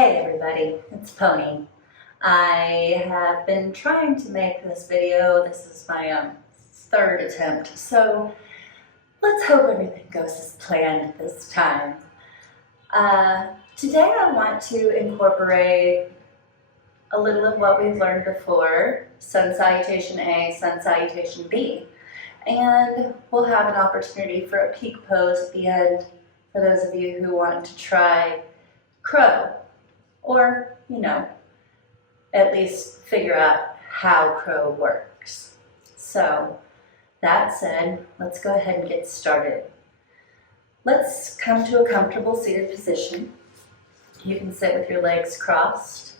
Hey everybody, it's Pony. I have been trying to make this video. This is my third attempt, so let's hope everything goes as planned this time. Today I want to incorporate a little of what we've learned before, Sun Salutation A, Sun Salutation B, and we'll have an opportunity for a peak pose at the end for those of you who want to try crow. Or, at least figure out how crow works. So, that said, let's go ahead and get started. Let's come to a comfortable seated position. You can sit with your legs crossed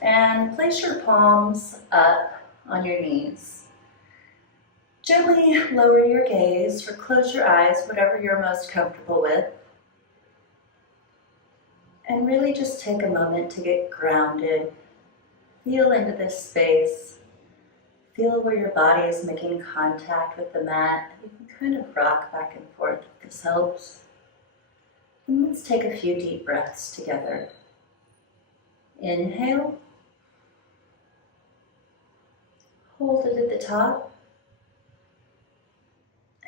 and place your palms up on your knees. Gently lower your gaze or close your eyes, whatever you're most comfortable with. And really just take a moment to get grounded. Feel into this space. Feel where your body is making contact with the mat. You can kind of rock back and forth if this helps. And let's take a few deep breaths together. Inhale. Hold it at the top.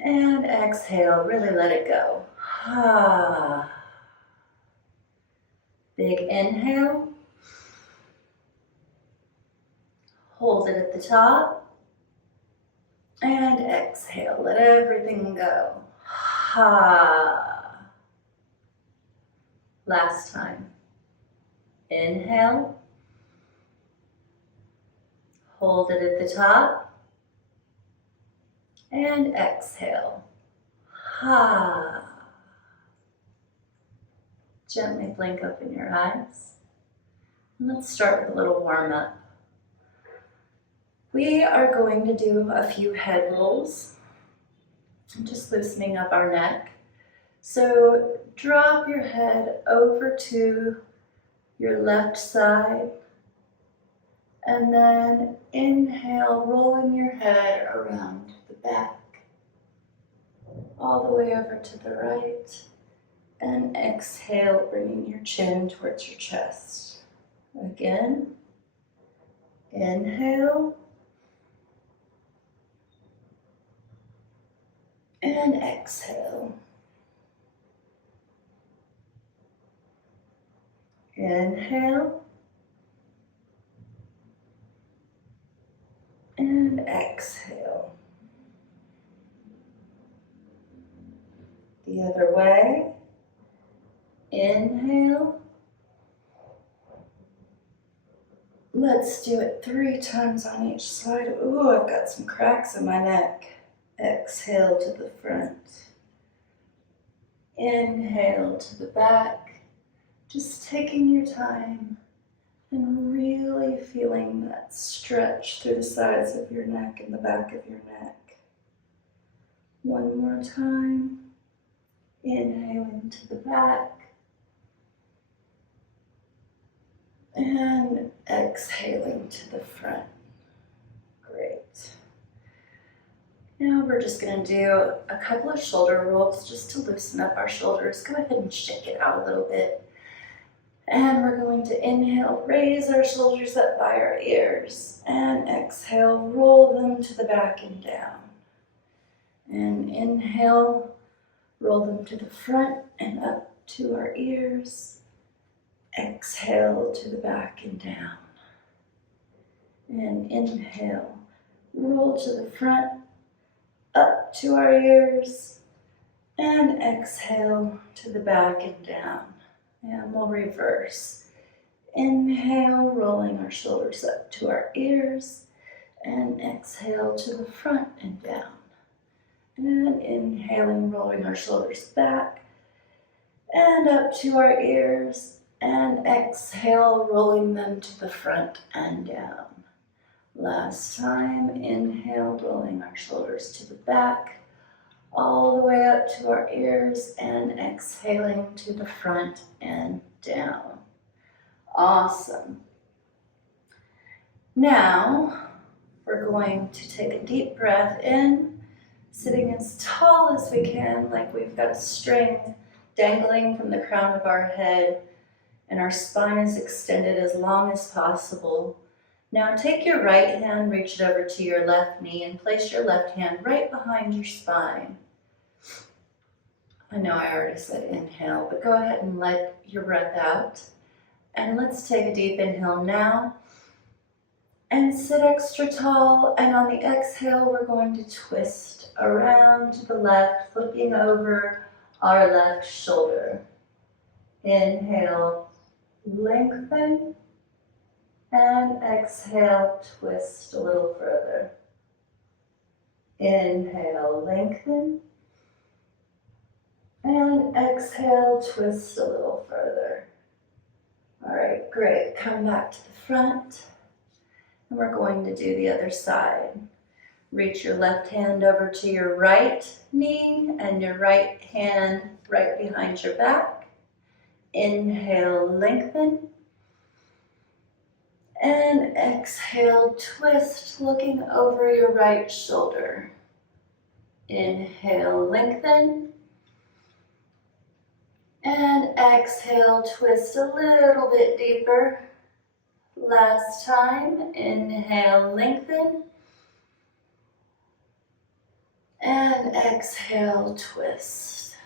And exhale, really let it go. Big inhale. Hold it at the top. And exhale, let everything go. Last time. Inhale. Hold it at the top. And exhale. Gently blink open your eyes. And let's start with a little warm-up. We are going to do a few head rolls. I'm just loosening up our neck. So drop your head over to your left side. And then inhale, rolling your head around the back. All the way over to the right. And exhale, bringing your chin towards your chest. Again, inhale. And exhale. Inhale. And exhale. The other way. Inhale. Let's do it 3 times on each side. Ooh, I've got some cracks in my neck. Exhale to the front. Inhale to the back. Just taking your time and really feeling that stretch through the sides of your neck and the back of your neck. One more time. Inhaling to the back. And exhaling to the front. Great. Now we're just going to do a couple of shoulder rolls just to loosen up our shoulders. Go ahead and shake it out a little bit. And we're going to inhale, raise our shoulders up by our ears. And exhale, roll them to the back and down. And inhale, roll them to the front and up to our ears. Exhale to the back and down. And inhale, roll to the front, up to our ears. And exhale to the back and down. And we'll reverse. Inhale, rolling our shoulders up to our ears. And exhale to the front and down. And inhaling, rolling our shoulders back. And up to our ears. And exhale, rolling them to the front and down. Last time, inhale, rolling our shoulders to the back, all the way up to our ears, and exhaling to the front and down. Awesome. Now, we're going to take a deep breath in, sitting as tall as we can, like we've got a string dangling from the crown of our head. and our spine is extended as long as possible. Now take your right hand, reach it over to your left knee, and place your left hand right behind your spine. I know I already said inhale, but go ahead and let your breath out. And let's take a deep inhale now. And sit extra tall, and on the exhale, we're going to twist around to the left, flipping over our left shoulder. Inhale, lengthen, and exhale, twist a little further. Inhale, lengthen, and exhale, twist a little further. All right, great. Come back to the front. And we're going to do the other side. Reach your left hand over to your right knee and your right hand right behind your back. Inhale, lengthen. And exhale, twist, looking over your right shoulder. Inhale, lengthen. And exhale, twist a little bit deeper. Last time, inhale, lengthen, and exhale, twist.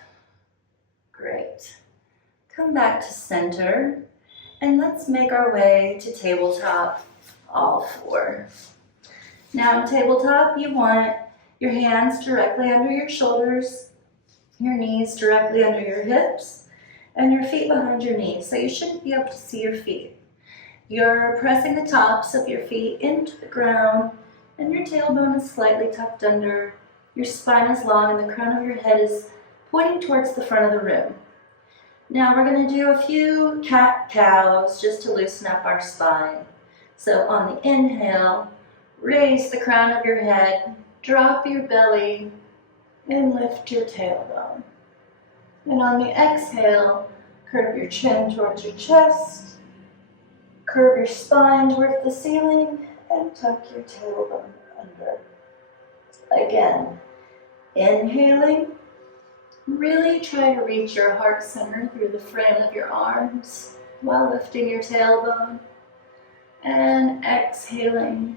Great. Come back to center, and let's make our way to tabletop, all four. Now, tabletop, you want your hands directly under your shoulders, your knees directly under your hips, and your feet behind your knees, so you shouldn't be able to see your feet. You're pressing the tops of your feet into the ground, and your tailbone is slightly tucked under. Your spine is long, and the crown of your head is pointing towards the front of the room. Now we're going to do a few cat-cows just to loosen up our spine. So on the inhale, raise the crown of your head, drop your belly, and lift your tailbone. And on the exhale, curve your chin towards your chest, curve your spine towards the ceiling, and tuck your tailbone under. Again, inhaling, really try to reach your heart center through the frame of your arms while lifting your tailbone. And exhaling,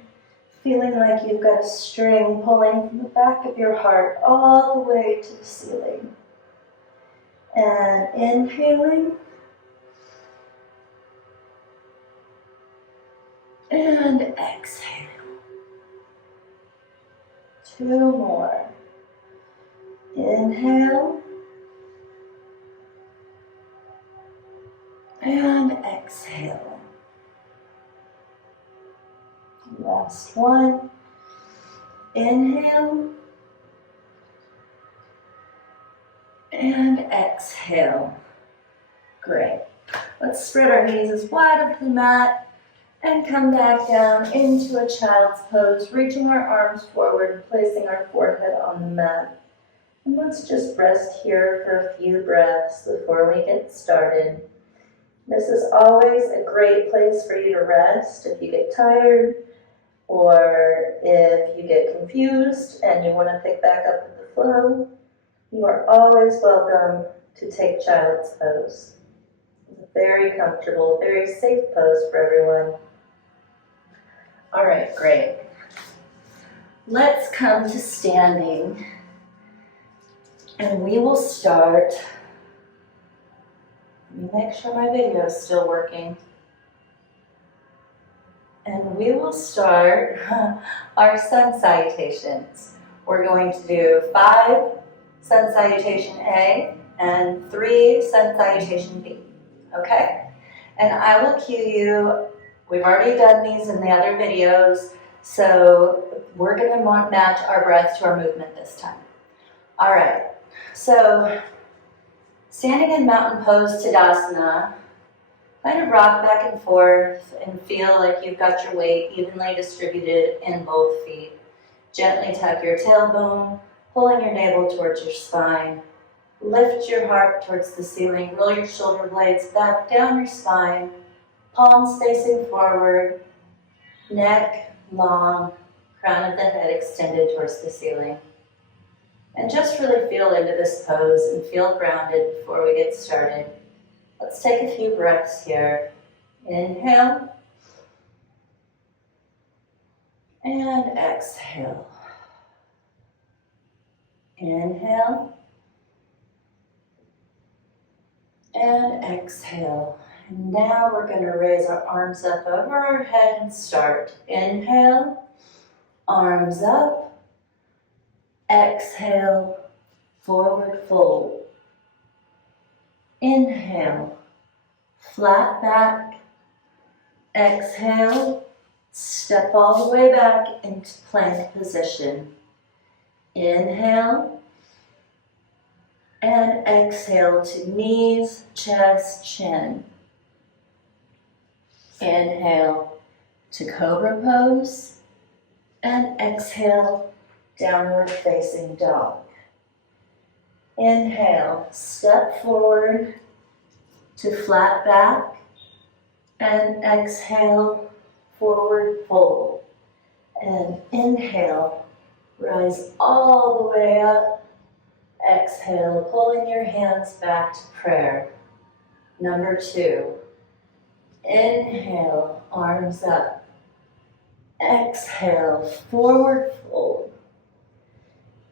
feeling like you've got a string pulling from the back of your heart all the way to the ceiling. And inhaling, and exhale. 2 more. Inhale. And exhale. Last one. Inhale. And exhale. Great. Let's spread our knees as wide over the mat and come back down into a child's pose, reaching our arms forward and placing our forehead on the mat. And let's just rest here for a few breaths before we get started. This is always a great place for you to rest if you get tired or if you get confused and you want to pick back up with the flow. You are always welcome to take child's pose. It's a very comfortable, very safe pose for everyone. All right, great. Let's come to standing, and we will start. Let me make sure my video is still working. And we will start our Sun Salutations. We're going to do 5 Sun Salutation A and 3 Sun Salutation B, okay? And I will cue you. We've already done these in the other videos, so we're going to match our breath to our movement this time. All right, so standing in mountain pose Tadasana, kind of rock back and forth and feel like you've got your weight evenly distributed in both feet. Gently tuck your tailbone, pulling your navel towards your spine. Lift your heart towards the ceiling, roll your shoulder blades back down your spine, palms facing forward, neck long, crown of the head extended towards the ceiling. And just really feel into this pose and feel grounded before we get started. Let's take a few breaths here. Inhale and exhale. Inhale and exhale. And now we're going to raise our arms up over our head and start. Inhale, arms up. Exhale, forward fold. Inhale, flat back. Exhale, step all the way back into plank position. Inhale and exhale to knees, chest, chin. Inhale to cobra pose and exhale, downward facing dog. Inhale, step forward to flat back and exhale, forward fold. And inhale, rise all the way up. Exhale, pulling your hands back to prayer. Number 2. Inhale, arms up. Exhale, forward fold.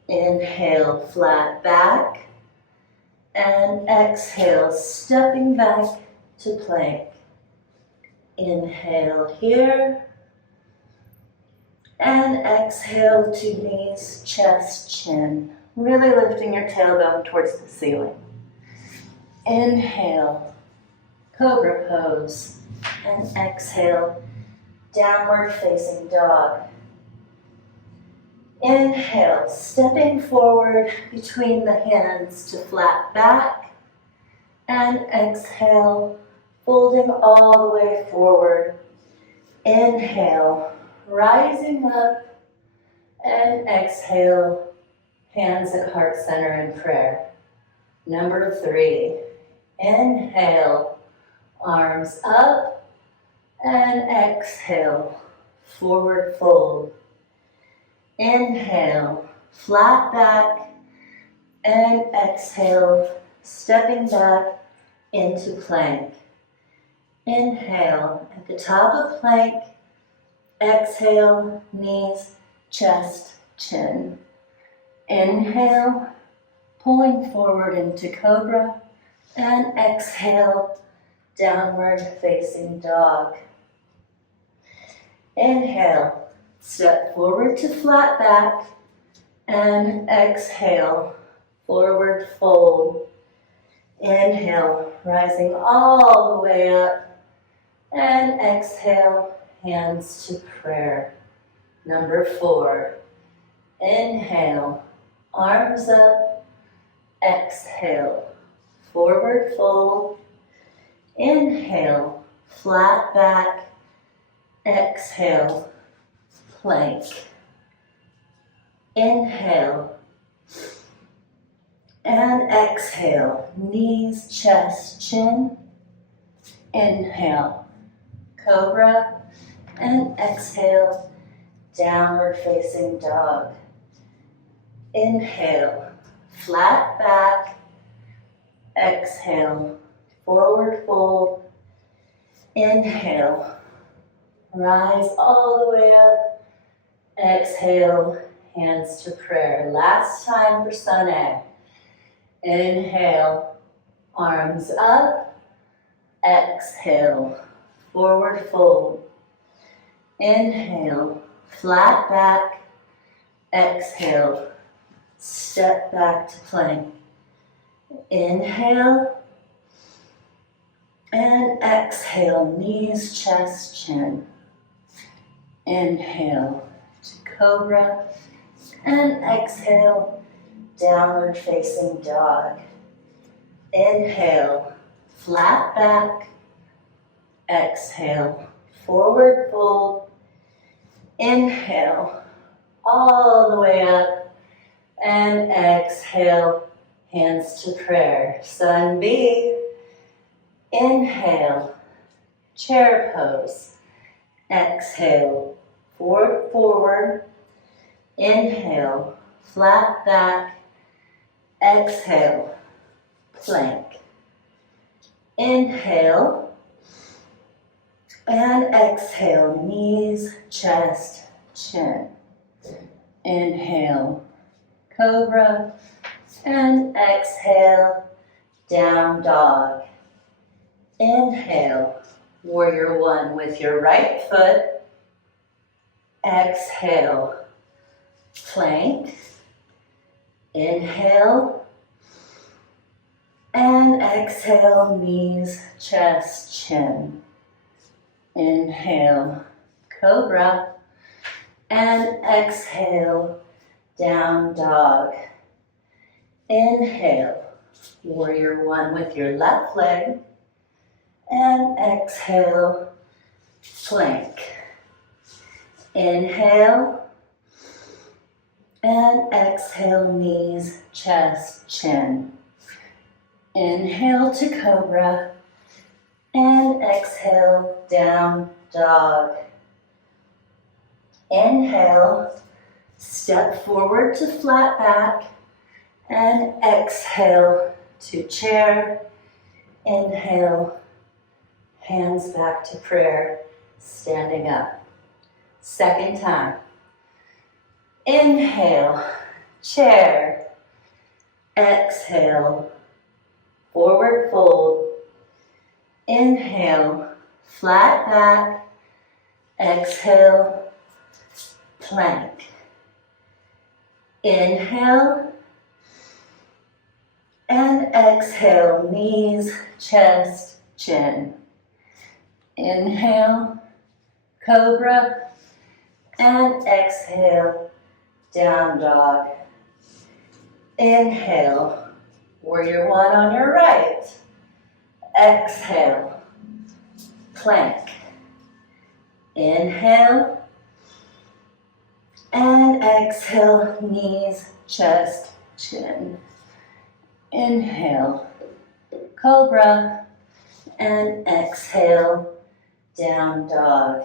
Inhale, flat back. And exhale, stepping back to plank. Inhale here. And exhale to knees, chest, chin. Really lifting your tailbone towards the ceiling. Inhale, cobra pose. And exhale, downward facing dog. Inhale, stepping forward between the hands to flat back. And exhale, folding all the way forward. Inhale, rising up. And exhale, hands at heart center in prayer. Number 3, inhale, arms up. And exhale, forward fold. Inhale, flat back. And exhale, stepping back into plank. Inhale, at the top of plank. Exhale, knees, chest, chin. Inhale, pulling forward into cobra. And exhale, downward facing dog. Inhale, step forward to flat back. And exhale, forward fold. Inhale, rising all the way up. And exhale, hands to prayer. Number 4, inhale, arms up. Exhale, forward fold. Inhale, flat back. Exhale, plank. Inhale. And exhale, knees, chest, chin. Inhale, cobra. And exhale, downward facing dog. Inhale, flat back. Exhale, forward fold. Inhale, rise all the way up. Exhale, hands to prayer. Last time for sun A. Inhale, arms up. Exhale, forward fold. Inhale, flat back. Exhale, step back to plank. Inhale. And exhale, knees, chest, chin. Inhale to cobra. And exhale, downward facing dog. Inhale, flat back. Exhale, forward fold. Inhale, all the way up. And exhale, hands to prayer. Sun B. Inhale, chair pose. Exhale, forward. Inhale, flat back. Exhale, plank. Inhale and exhale, knees, chest, chin. Inhale, cobra, and exhale, down dog. Inhale, warrior one with your right foot. Exhale, plank. Inhale, and exhale, knees, chest, chin. Inhale, cobra, and exhale, down dog. Inhale, warrior one with your left leg, and exhale, plank. Inhale, and exhale, knees, chest, chin. Inhale to cobra, and exhale, down dog. Inhale, step forward to flat back, and exhale to chair. Inhale, hands back to prayer, standing up. Second time. Inhale, chair. Exhale, forward fold. Inhale, flat back. Exhale, plank. Inhale, and exhale, knees, chest, chin. Inhale, cobra, and exhale, down dog. Inhale, warrior one on your right. Exhale, plank. Inhale, and exhale, knees, chest, chin. Inhale, cobra, and exhale, down dog.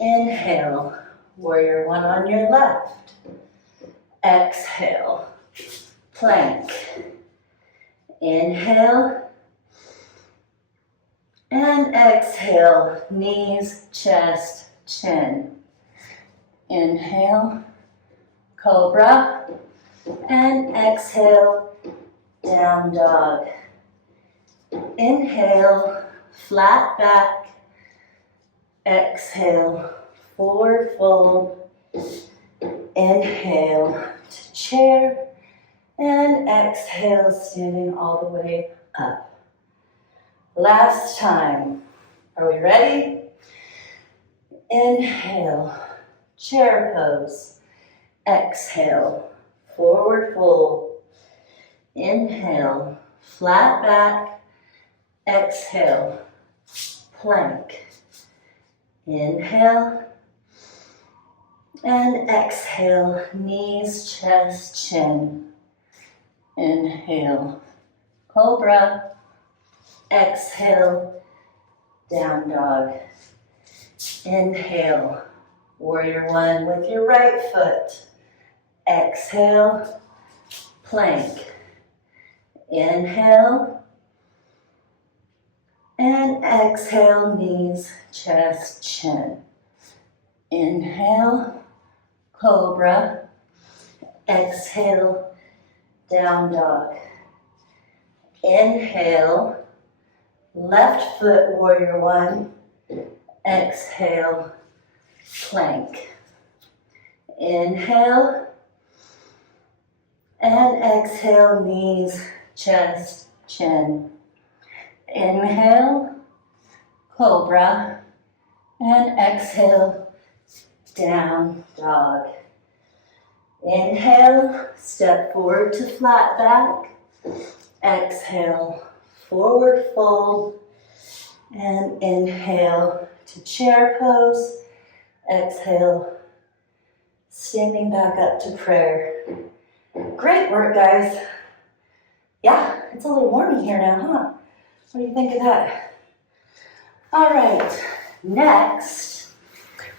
Inhale, warrior one on your left. Exhale, plank. Inhale, and exhale, knees, chest, chin. Inhale, cobra, and exhale, down dog. Inhale, flat back. Exhale, forward fold. Inhale to chair. And exhale, standing all the way up. Last time. Are we ready? Inhale, chair pose. Exhale, forward fold. Inhale, flat back. Exhale, plank. Inhale, and exhale, knees, chest, chin. Inhale, cobra. Exhale, down dog. Inhale, warrior one with your right foot. Exhale, plank. Inhale, and exhale, knees, chest, chin. Inhale, cobra. Exhale, down dog. Inhale, left foot, warrior one. Exhale, plank. Inhale, and exhale, knees, chest, chin. Inhale, cobra, and exhale, down dog. Inhale, step forward to flat back. Exhale, forward fold. And inhale to chair pose. Exhale, standing back up to prayer. Great work, guys. Yeah, it's a little warm in here now, huh? What do you think of that? All right, next,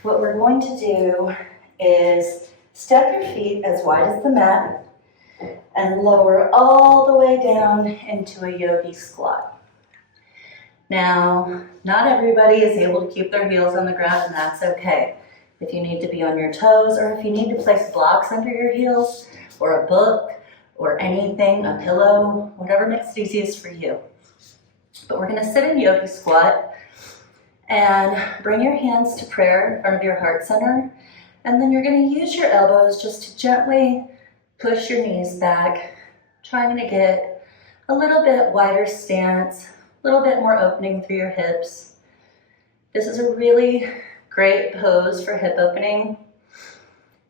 what we're going to do is step your feet as wide as the mat and lower all the way down into a yogi squat. Now, not everybody is able to keep their heels on the ground, and that's okay. If you need to be on your toes, or if you need to place blocks under your heels, or a book, or anything, a pillow, whatever makes it easiest for you. But we're gonna sit in yogi squat and bring your hands to prayer in front of your heart center. And then you're gonna use your elbows just to gently push your knees back, trying to get a little bit wider stance, a little bit more opening through your hips. This is a really great pose for hip opening.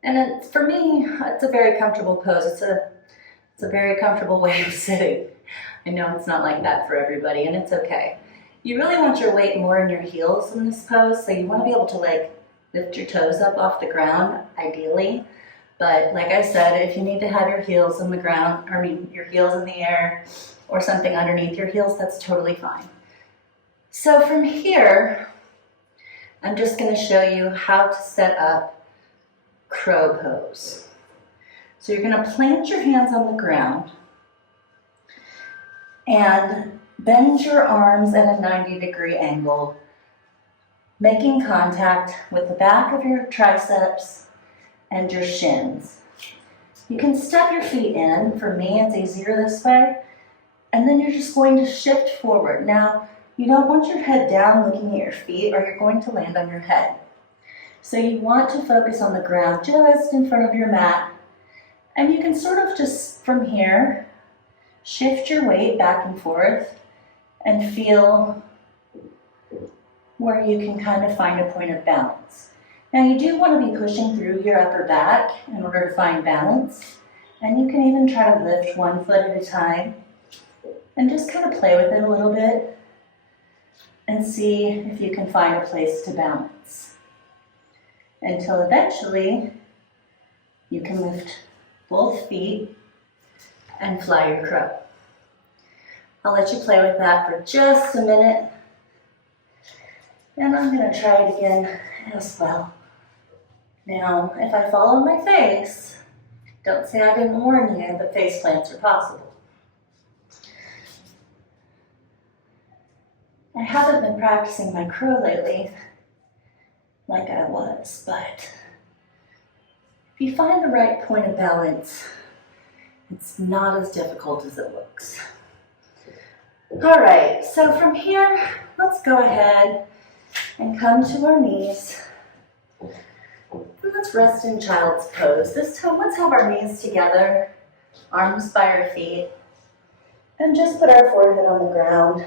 And for me, it's a very comfortable pose. It's a very comfortable way of sitting. I know it's not like that for everybody, and it's okay. You really want your weight more in your heels in this pose, so you want to be able to lift your toes up off the ground, ideally. But like I said, if you need to have your heels on the ground, your heels in the air, or something underneath your heels, that's totally fine. So from here, I'm just going to show you how to set up crow pose. So you're going to plant your hands on the ground and bend your arms at a 90-degree angle, making contact with the back of your triceps and your shins. You can step your feet in. For me, it's easier this way. And then you're just going to shift forward. Now, you don't want your head down looking at your feet, or you're going to land on your head. So you want to focus on the ground just in front of your mat. And you can sort of just, from here, shift your weight back and forth and feel where you can kind of find a point of balance. Now you do want to be pushing through your upper back in order to find balance. And you can even try to lift one foot at a time and just kind of play with it a little bit and see if you can find a place to balance. Until eventually you can lift both feet and fly your crow. I'll let you play with that for just a minute. And I'm going to try it again as well. Now, if I fall on my face, don't say I didn't warn you, but face plants are possible. I haven't been practicing my crow lately like I was, but if you find the right point of balance, it's not as difficult as it looks. All right, so from here, let's go ahead and come to our knees. And let's rest in child's pose. This time, let's have our knees together, arms by our feet, and just put our forehead on the ground.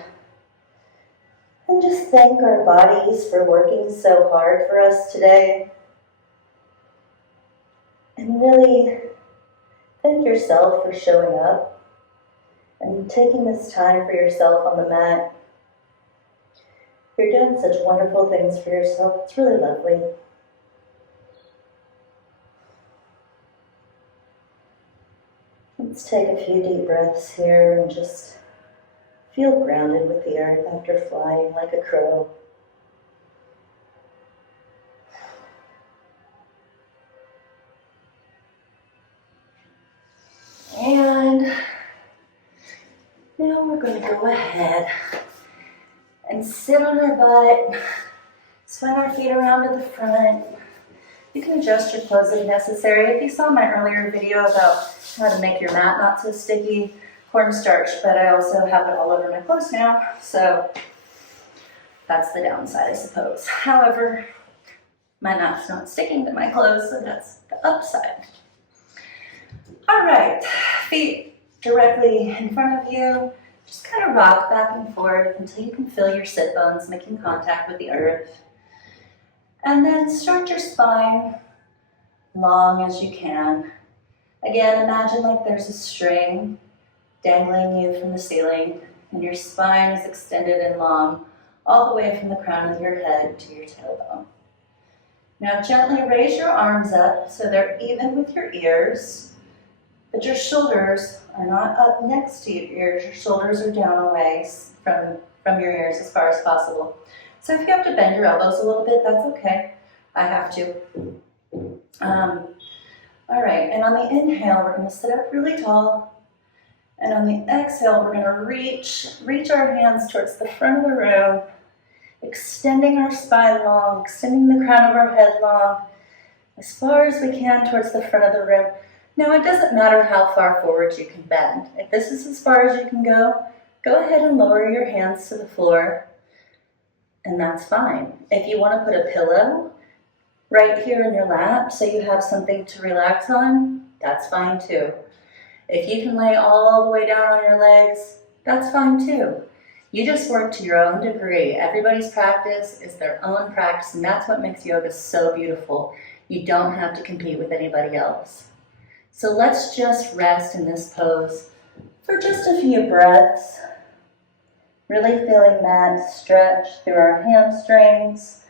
And just thank our bodies for working so hard for us today. And really thank yourself for showing up and taking this time for yourself on the mat. You're doing such wonderful things for yourself. It's really lovely. Let's take a few deep breaths here and just feel grounded with the earth after flying like a crow. And now we're going to go ahead and sit on our butt, swing our feet around to the front. You can adjust your clothes if necessary. If you saw my earlier video about how to make your mat not so sticky, cornstarch, but I also have it all over my clothes now, so that's the downside, I suppose. However, my mat's not sticking to my clothes, so that's the upside. All right, feet directly in front of you. Just kind of rock back and forth until you can feel your sit bones making contact with the earth. And then start your spine long as you can. Again, imagine like there's a string dangling you from the ceiling, and your spine is extended and long all the way from the crown of your head to your tailbone. Now gently raise your arms up so they're even with your ears, but your shoulders are not up next to your ears. Your shoulders are down away from your ears as far as possible. So if you have to bend your elbows a little bit, that's okay. I have to. All right, and on the inhale, we're going to sit up really tall And on the exhale, we're gonna reach our hands towards the front of the room, extending our spine long, extending the crown of our head long, as far as we can towards the front of the room. Now, it doesn't matter how far forward you can bend. If this is as far as you can go ahead and lower your hands to the floor, and that's fine. If you want to put a pillow right here in your lap so you have something to relax on, that's fine too. If you can lay all the way down on your legs, that's fine too. You just work to your own degree. Everybody's practice is their own practice, and that's what makes yoga so beautiful. You don't have to compete with anybody else. So let's just rest in this pose for just a few breaths. Really feeling that stretch through our hamstrings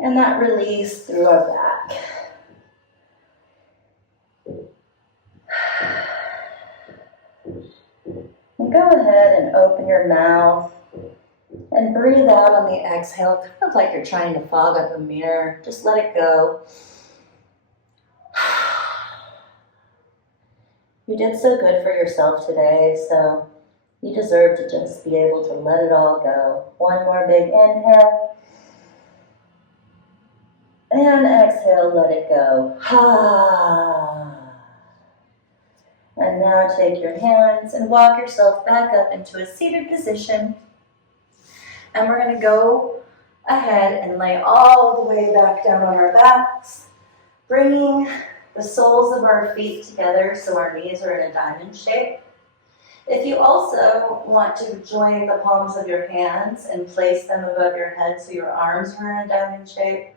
and that release through our back. And go ahead and open your mouth and breathe out on the exhale, kind of like you're trying to fog up a mirror. Just let it go. You did so good for yourself today, so you deserve to just be able to let it all go. One more big inhale. And exhale, let it go. And now take your hands and walk yourself back up into a seated position. And we're going to go ahead and lay all the way back down on our backs, bringing the soles of our feet together so our knees are in a diamond shape. If you also want to join the palms of your hands and place them above your head so your arms are in a diamond shape,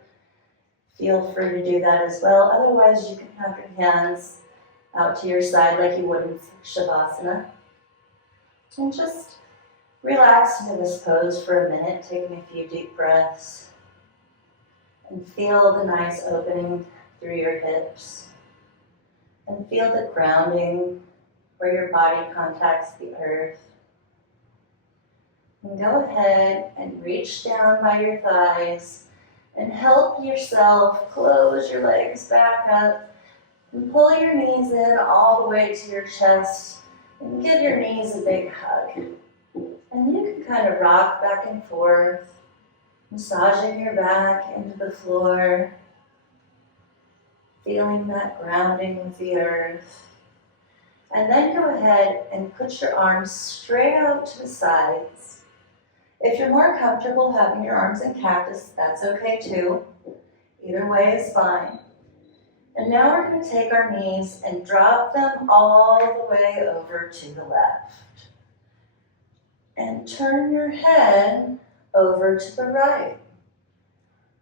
feel free to do that as well. Otherwise, you can have your hands out to your side like you would in Shavasana. And just relax into this pose for a minute, taking a few deep breaths. And feel the nice opening through your hips. And feel the grounding where your body contacts the earth. And go ahead and reach down by your thighs and help yourself close your legs back up and pull your knees in all the way to your chest and give your knees a big hug. And you can kind of rock back and forth, massaging your back into the floor, feeling that grounding with the earth. And then go ahead and put your arms straight out to the sides. If you're more comfortable having your arms in cactus, that's okay too. Either way is fine. And now we're going to take our knees and drop them all the way over to the left. And turn your head over to the right.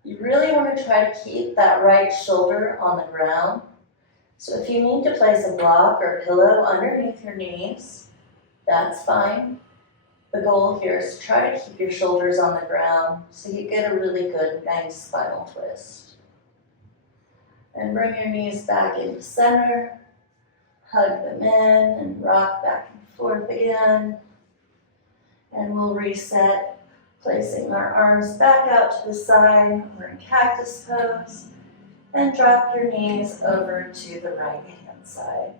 You really want to try to keep that right shoulder on the ground. So if you need to place a block or pillow underneath your knees, that's fine. The goal here is to try to keep your shoulders on the ground so you get a really good, nice spinal twist. And bring your knees back into center, hug them in, and rock back and forth again. And we'll reset, placing our arms back out to the side. We're in cactus pose. And drop your knees over to the right hand side.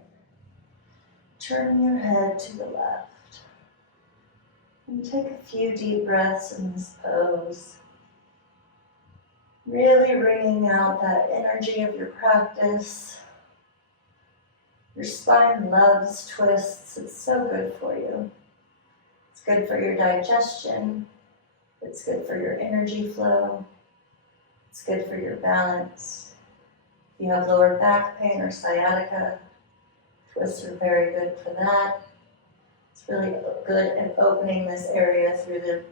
Turn your head to the left. And take a few deep breaths in this pose. Really bringing out that energy of your practice. Your spine loves twists. It's so good for you. It's good for your digestion. It's good for your energy flow. It's good for your balance. If you have lower back pain or sciatica, twists are very good for that. It's really good at opening this area through the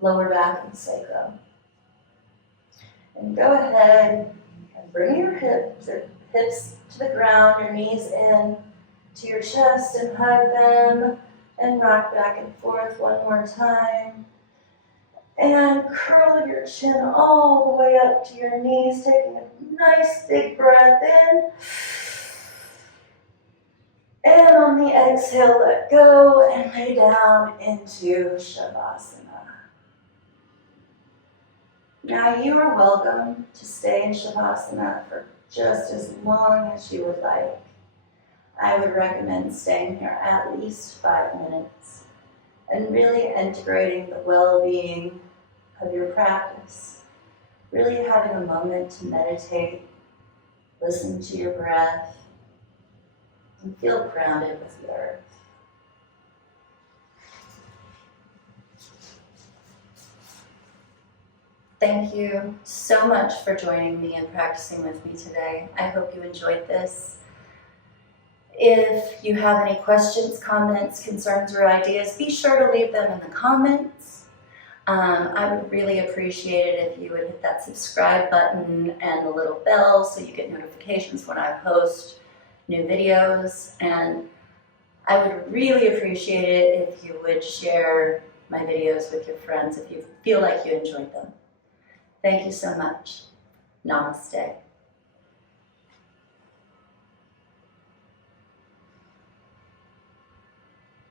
lower back and sacrum. And go ahead and bring your hips to the ground, your knees in to your chest and hug them and rock back and forth one more time. And curl your chin all the way up to your knees, taking a nice big breath in. And on the exhale, let go and lay down into Shavasana. Now you are welcome to stay in Shavasana for just as long as you would like. I would recommend staying here at least 5 minutes and really integrating the well-being of your practice. Really having a moment to meditate, listen to your breath, and feel grounded with the earth. Thank you so much for joining me and practicing with me today. I hope you enjoyed this. If you have any questions, comments, concerns, or ideas, be sure to leave them in the comments. I would really appreciate it if you would hit that subscribe button and the little bell so you get notifications when I post new videos. And I would really appreciate it if you would share my videos with your friends if you feel like you enjoyed them. Thank you so much. Namaste.